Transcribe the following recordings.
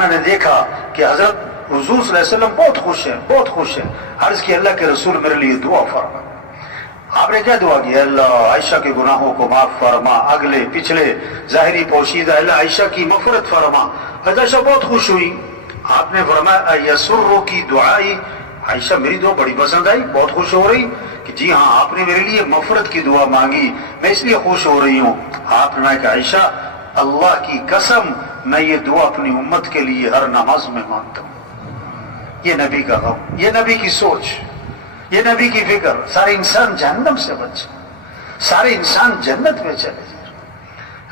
نانا نے دیکھا کہ حضرت حضور صلی اللہ علیہ وسلم بہت خوش ہیں، بہت خوش ہیں. عرض کی اللہ کے رسول میرے لیے دعا فرما. آپ نے کیا دعا کی؟ اللہ عائشہ کے گناہوں کو معاف فرما، اگلے پچھلے ظاہری پوشیدہ، اللہ عائشہ کی مغفرت فرما. حضرت عائشہ بہت خوش ہوئی. آپ نے فرمایا یسرو کی دعائی، عائشہ میری دعا بڑی پسند آئی، بہت خوش ہو رہی کہ جی ہاں آپ نے میرے لیے مغفرت کی دعا مانگی، میں اس لیے خوش ہو رہی ہوں. آپ نے کہا عائشہ اللہ کی قسم میں یہ دعا اپنی امت کے لیے ہر نماز میں مانگتا ہوں. یہ نبی کا غم، یہ نبی کی سوچ، یہ نبی کی فکر. سارے انسان جہنم سے بچ، سارے انسان جنت میں چلے جائیں.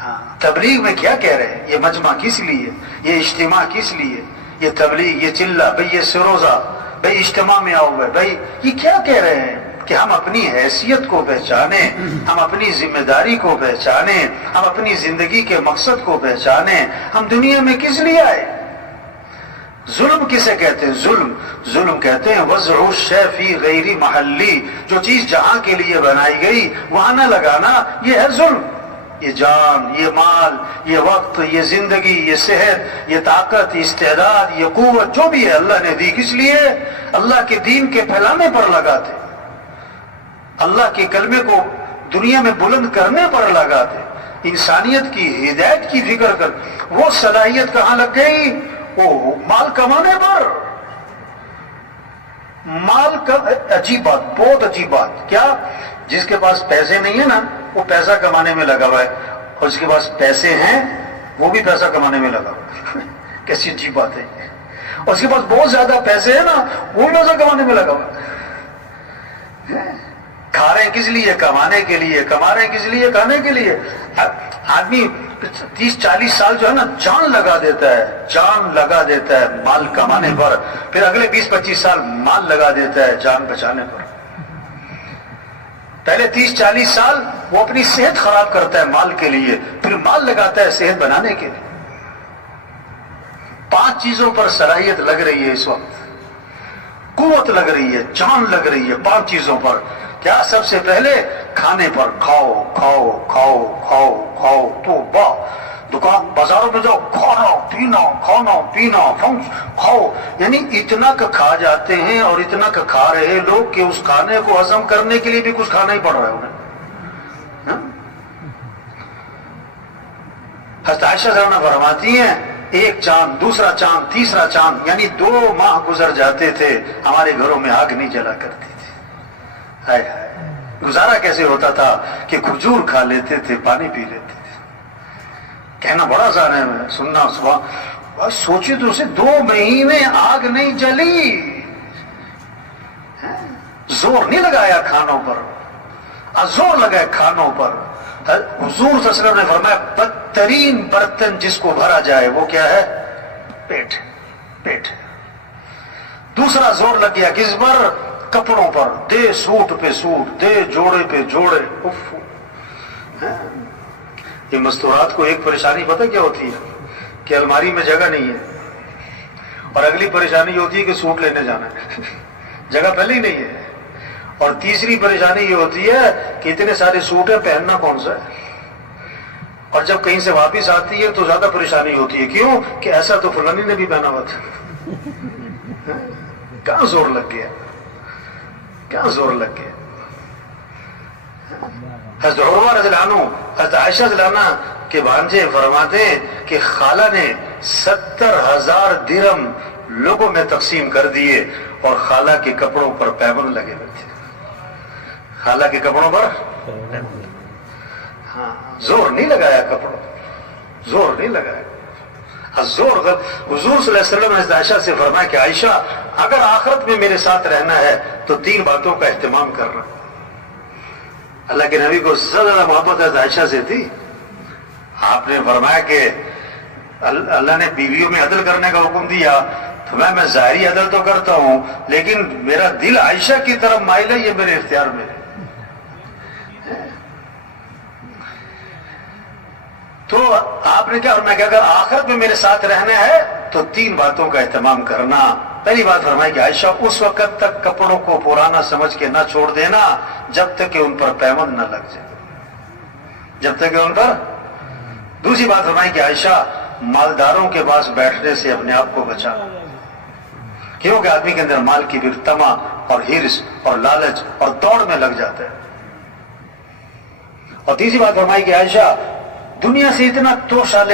ہاں تبلیغ میں کیا کہہ رہے ہیں؟ یہ مجمع کس لیے، یہ اجتماع کس لیے، یہ تبلیغ، یہ چلہ بھئی، یہ سروزہ بھئی، اجتماع میں آؤ بھئی، یہ کیا کہہ رہے ہیں؟ کہ ہم اپنی حیثیت کو پہچانیں، ہم اپنی ذمہ داری کو پہچانیں، ہم اپنی زندگی کے مقصد کو پہچانیں. ہم دنیا میں کس لیے آئے؟ ظلم کسے کہتے ہیں؟ ظلم کہتے ہیں وضع الشیء فی غیر محلی، جو چیز جہاں کے لیے بنائی گئی وہاں نہ لگانا، یہ ہے ظلم. یہ جان، یہ مال، یہ وقت، یہ زندگی، یہ صحت، یہ طاقت، یہ استعداد، یہ قوت جو بھی ہے اللہ نے دی کس لیے؟ اللہ کے دین کے پھیلانے پر لگاتے، اللہ کے کلمے کو دنیا میں بلند کرنے پر لگاتے، انسانیت کی ہدایت کی فکر کر. وہ صلاحیت کہاں لگ گئی؟ وہ مال کمانے پر. مال کا عجیب بات، بہت عجیب بات. کیا؟ جس کے پاس پیسے نہیں ہیں نا وہ پیسہ کمانے میں لگا ہوا ہے، اور جس کے پاس پیسے ہیں وہ بھی پیسہ کمانے میں لگا ہوا ہے. کیسی عجیب بات ہے. اور اس کے پاس بہت زیادہ پیسے ہیں نا وہ بھی پیسہ کمانے میں لگا ہوا ہے. کھا رہے ہیں کس لیے؟ کمانے کے لیے. کما رہے ہیں کس لیے؟ کھانے کے لیے. آدمی 30-40 سال جو ہے نا جان لگا دیتا ہے، جان لگا دیتا ہے مال کمانے پر، پھر اگلے 20-25 سال مال لگا دیتا ہے جان بچانے پر. پہلے 30-40 سال وہ اپنی صحت خراب کرتا ہے مال کے لیے، پھر مال لگاتا ہے صحت بنانے کے لیے. 5 چیزوں پر صلاحیت لگ رہی ہے اس وقت، قوت لگ رہی ہے، جان لگ رہی ہے 5 چیزوں پر. کیا؟ سب سے پہلے کھانے پر. کھاؤ کھاؤ کھاؤ کھاؤ کھاؤ تو دکان بازاروں میں جاؤ، کھانا پینا کھانا پینا کھاؤ. یعنی اتنا کا کھا جاتے ہیں اور اتنا کا کھا رہے لوگ کہ اس کھانے کو ہضم کرنے کے لیے بھی کچھ کھانا ہی پڑ رہا ہے انہیں. حضرت عائشہ زانہ فرماتی ہیں ایک چاند، دوسرا چاند، تیسرا چاند، یعنی 2 ماہ گزر جاتے تھے ہمارے گھروں میں آگ نہیں جلا کرتی تھی. گزارا کیسے ہوتا تھا کہ کھجور کھا لیتے تھے، پانی پی لیتے تھے. کہنا بڑا آسان ہے، سننا صبح. سوچے تو اسے 2 مہینے آگ نہیں جلی، زور نہیں لگایا کھانوں پر، زور لگایا کھانوں پر. حضور صلی اللہ علیہ وسلم نے فرمایا بدترین برتن جس کو بھرا جائے وہ کیا ہے؟ پیٹ. پیٹ. دوسرا زور لگ گیا کس پر؟ کپڑوں پر. دے سوٹ پہ سوٹ، دے جوڑے پہ جوڑے. یہ مستورات کو ایک پریشانی پتہ کیا ہوتی ہے؟ کہ الماری میں جگہ نہیں ہے، اور اگلی پریشانی یہ ہوتی ہے کہ سوٹ لینے جانا ہے، جگہ پہلے ہی نہیں ہے. اور تیسری پریشانی یہ ہوتی ہے کہ اتنے سارے سوٹ ہیں، پہننا کون سا ہے. اور جب کہیں سے واپس آتی ہے تو زیادہ پریشانی ہوتی ہے. کیوں؟ کہ ایسا تو فلانی نے بھی پہنا ہوا تھا. کہاں زور لگ گیا، کہاں زور لگ گیا. حضرت عروہ رضی اللہ عنہ، حضرت عائشہ رضی اللہ عنہ کے بھانجے فرماتے ہیں کہ خالہ نے 70,000 درہم لوگوں میں تقسیم کر دیے، اور خالہ کے کپڑوں پر پیبند لگے ہوئے تھے. خالہ کے کپڑوں پر ہاں زور نہیں لگایا، کپڑوں زور نہیں لگایا. زور حضور صلی اللہ علیہ وسلم نے عائشہ سے فرمایا کہ عائشہ اگر آخرت میں میرے ساتھ رہنا ہے تو 3 باتوں کا اہتمام کرنا. اللہ کے نبی کو زیادہ محبت حضرت عائشہ سے تھی. آپ نے فرمایا کہ اللہ نے بیویوں میں عدل کرنے کا حکم دیا، تو میں ظاہری عدل تو کرتا ہوں لیکن میرا دل عائشہ کی طرف مائل ہے، یہ میرے اختیار میں ہے. تو آپ نے کیا فرمایا کہ اگر آخرت میں میرے ساتھ رہنا ہے تو 3 باتوں کا اہتمام کرنا. پہلی بات فرمائی کہ عائشہ اس وقت تک کپڑوں کو پرانا سمجھ کے نہ چھوڑ دینا جب تک کہ ان پر پیوند نہ لگ جائے، جب تک کہ ان پر. دوسری بات فرمائی کہ عائشہ مالداروں کے پاس بیٹھنے سے اپنے آپ کو بچا، کیونکہ آدمی کے اندر مال کی بھی طمع اور ہرس اور لالچ اور دوڑ میں لگ جاتا ہے۔ اور تیسری بات فرمائی کہ عائشہ دنیا سے اتنا توشہ